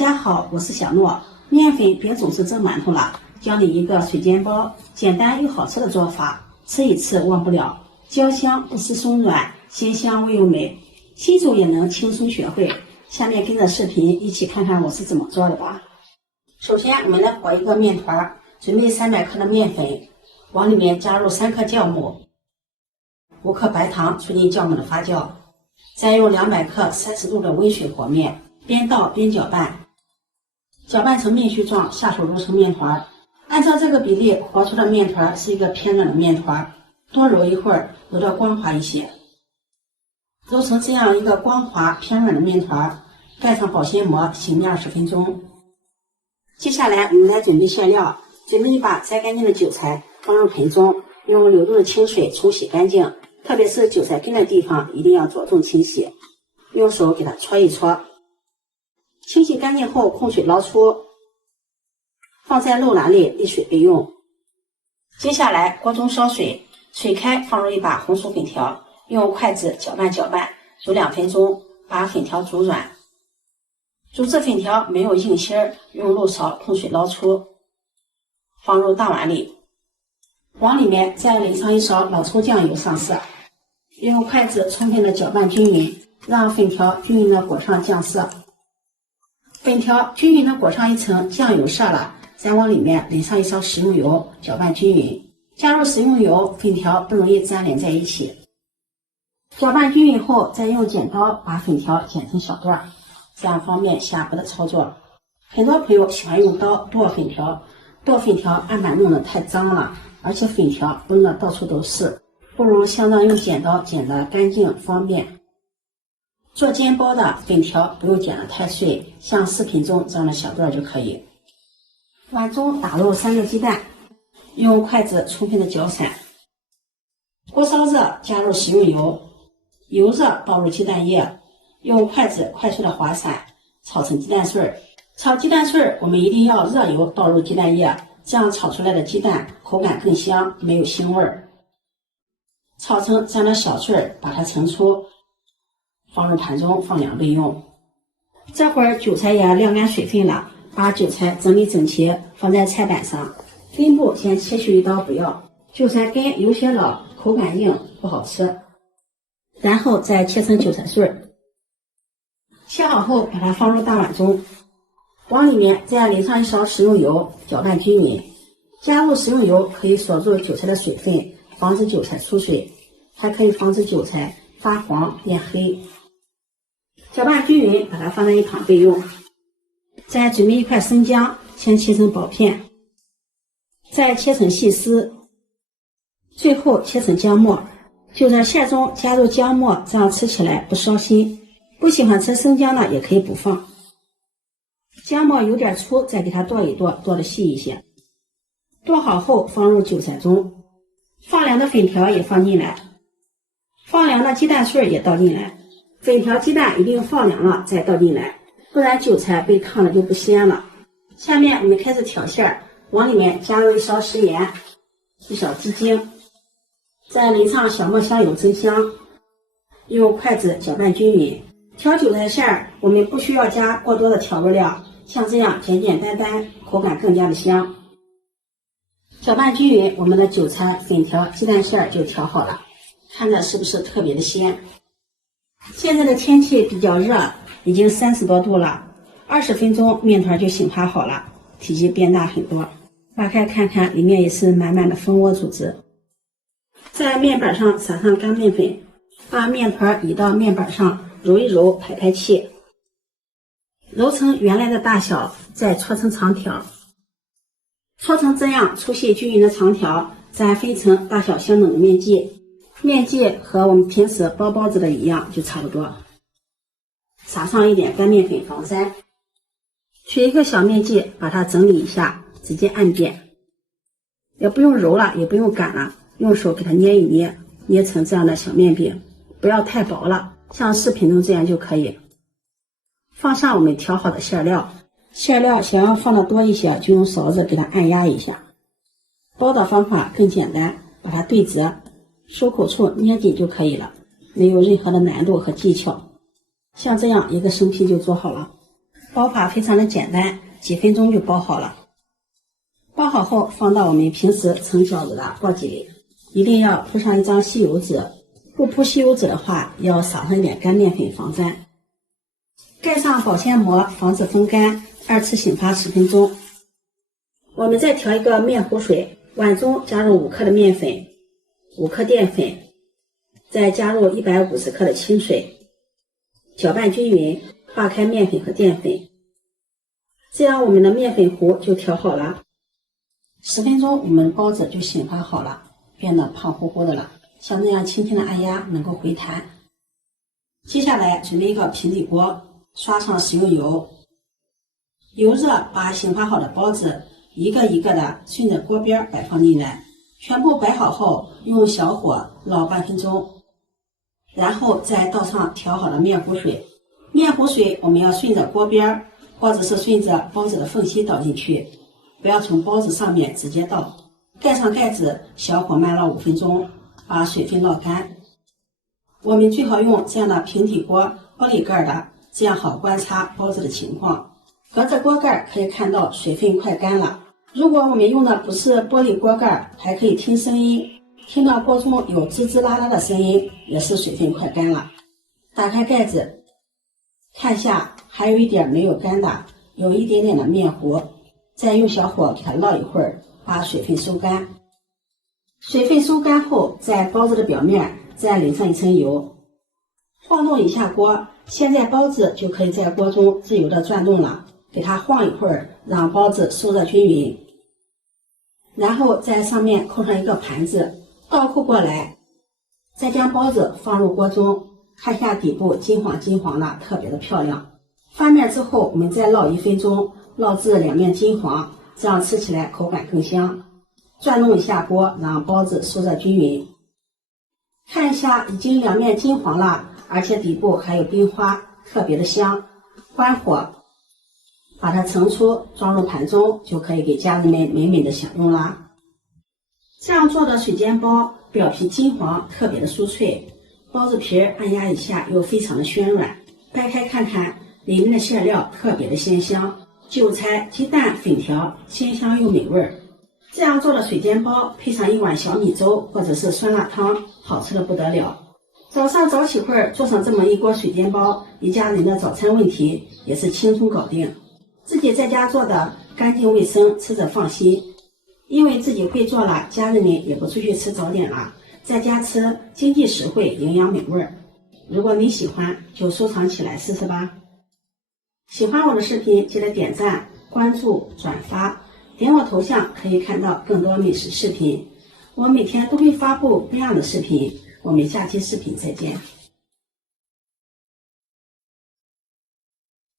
家好，我是小諾。面粉別總是蒸馒頭了，教你一個水煎包，簡單又好吃的做法，吃一次忘不了。焦香不失鬆軟，鮮香味又美，新手也能輕鬆學會。下面跟着視頻一起看看我是怎麼做的吧。首先我們來和一個面團，準備300克的面粉，往裡面加入3克酵母、5克白糖，促進酵母的发酵。再用200克30度的温水和面，邊倒邊搅拌，搅拌成面絮狀，下手揉成面团。按照這個比例和出的面团是一個偏軟的面团，多揉一會兒，揉到光滑一些。揉成這樣一個光滑偏軟的面团，蓋上保鮮膜，醒面20分鐘。接下來我們來準備餡料，準備一把摘乾淨的韭菜，放入盆中，用流动的清水冲洗乾淨，特別是韭菜根的地方一定要着重清洗，用手給它搓一搓。清洗乾淨後控水撈出，放在漏籃裡瀝水備用。接下來鍋中燒水，水開放入一把紅薯粉條，用筷子攪拌煮2分鐘，把粉條煮軟。煮至粉條沒有硬芯兒，用漏勺控水撈出，放入大碗裡，往裡面再淋上一勺老抽醬油上色，用筷子充分的攪拌均勻，讓粉條均勻的裹上醬色。粉條均勻的裹上一層醬油色了，再往裡面淋上一勺食用油，攪拌均勻。加入食用油，粉條不容易粘連在一起。攪拌均勻後，再用剪刀把粉條剪成小段，這樣方便下鍋的操作。很多朋友喜歡用刀剁粉條，剁粉條案板弄得太髒了，而且粉條崩得到處都是，不如像这樣用剪刀剪得乾淨方便。做煎包的粉條不用剪得太碎，像視頻中這樣的小段就可以。碗中打入3個雞蛋，用筷子充分的攪散。鍋燒熱，加入食用油，油熱倒入雞蛋液，用筷子快速的滑散，炒成雞蛋碎。炒雞蛋碎，我們一定要熱油倒入雞蛋液，這樣炒出來的雞蛋口感更香，沒有腥味兒。炒成這樣的小碎，把它盛出，放入盤中放涼備用。這會兒韭菜也晾乾水分了，把韭菜整理整齊，放在菜板上，根部先切去一刀不要，韭菜根有些老，口感硬，不好吃。然後再切成韭菜碎，切好後把它放入大碗中，往裡面再淋上一勺食用油，攪拌均勻。加入食用油可以鎖住韭菜的水分，防止韭菜出水，還可以防止韭菜發黃變黑。攪拌均勻，把它放在一旁備用。再準備一塊生薑，先切成薄片，再切成細絲，最後切成薑末。韭菜餡中加入薑末，這樣吃起來不燒心。不喜歡吃生薑的也可以不放。薑末有點粗，再給它剁一剁，剁得細一些。剁好後放入韭菜中，放涼的粉條也放進來，放涼的雞蛋碎也倒進來。粉條、雞蛋一定放涼了再倒進來，不然韭菜被燙了就不鮮了。下面我們開始調餡，往裡面加入一勺食鹽，一小雞精，再淋上小磨香油增香，用筷子攪拌均勻。調韭菜餡，我們不需要加過多的調味料，像這樣簡簡單單，口感更加的香。攪拌均勻，我們的韭菜、粉條、雞蛋餡就調好了，看着是不是特別的鮮？現在的天氣比較熱，已經30多度了，20分鐘面團就醒發好了，體積變大很多。打開看看，裡面也是滿滿的蜂窩組織。在面板上撒上乾面粉，把面團移到面板上，揉一揉，排排氣，揉成原來的大小，再搓成長條。搓成這樣粗細均勻的長條，再分成大小相等的面劑。面劑和我們平時包包子的一樣，就差不多。撒上一點乾面粉防粘。取一個小面劑，把它整理一下，直接按扁，也不用揉了，也不用擀了，用手給它捏一捏，捏成這樣的小面餅，不要太薄了，像視頻中這樣就可以。放上我們調好的餡料，餡料想要放的多一些，就用勺子給它按压一下。包的方法更簡单，把它对折，收口处捏緊就可以了，没有任何的難度和技巧。像這樣一個生坯就做好了。包法非常的簡单，幾分鐘就包好了。包好後放到我們平时盛饺子的簸箕裡，一定要鋪上一張吸油紙，不鋪吸油紙的話，要撒上一點乾面粉防粘。蓋上保鮮膜，防止風干，2次醒发10分鐘。我們再調一個面糊水，碗中加入5克的面粉，5克澱粉，再加入150克的清水，攪拌均匀，化開面粉和澱粉。這樣我們的面粉糊就調好了。10分鐘，我們的包子就醒发好了，變得胖乎乎的了。像這樣輕輕的按壓能夠回彈。接下來準備一個平底鍋，刷上食用油，油熱，把醒发好的包子一個一個的順着鍋邊擺放進來，全部擺好後用小火烙半分鐘，然後再倒上調好的面糊水。面糊水我們要順着鍋邊，或者是順着包子的縫隙倒進去，不要從包子上面直接倒。蓋上蓋子，小火慢烙5分鐘，把水分烙乾。我們最好用這樣的平底鍋，玻璃蓋的，這樣好觀察包子的情況。隔着鍋蓋可以看到水分快乾了。如果我們用的不是玻璃鍋蓋，還可以聽聲音，聽到鍋中有滋滋啦啦的声音，也是水分快乾了。打開蓋子，看下還有一點沒有乾的，有一點點的面糊，再用小火給它烙一會兒，把水分收乾。水分收乾後，在包子的表面再淋上一層油，晃動一下鍋，现在包子就可以在鍋中自由的轉動了。給它晃一會兒，讓包子受熱均勻，然後在上面扣上一個盤子，倒扣過來，再將包子放入鍋中，看下底部金黃金黃的，特別的漂亮。翻面之後，我們再烙1分鐘，烙至兩面金黃，這樣吃起來口感更香。轉動一下鍋，讓包子受熱均勻。看一下，已經兩面金黃了，而且底部還有冰花，特別的香。關火，把它盛出，裝入盤中，就可以給家人們美美的享用啦。這樣做的水煎包，表皮金黃，特別的酥脆，包子皮按壓一下又非常的暄軟，掰開看看，裡面的餡料特別的鮮香，韭菜、雞蛋、粉條，鮮香又美味。這樣做的水煎包，配上一碗小米粥或者是酸辣湯，好吃的不得了。早上早起會兒做上這麼一鍋水煎包，一家人的早餐問題也是輕鬆搞定。自己在家做的乾淨衛生，吃着放心。因為自己會做了，家人們也不出去吃早點了，在家吃經濟實惠，營養美味。如果你喜歡，就收藏起來試試吧。喜歡我的視頻，記得點讚、關注、轉發，點我頭像可以看到更多美食視頻。我每天都會發布不一樣的視頻，我們下期視頻再見。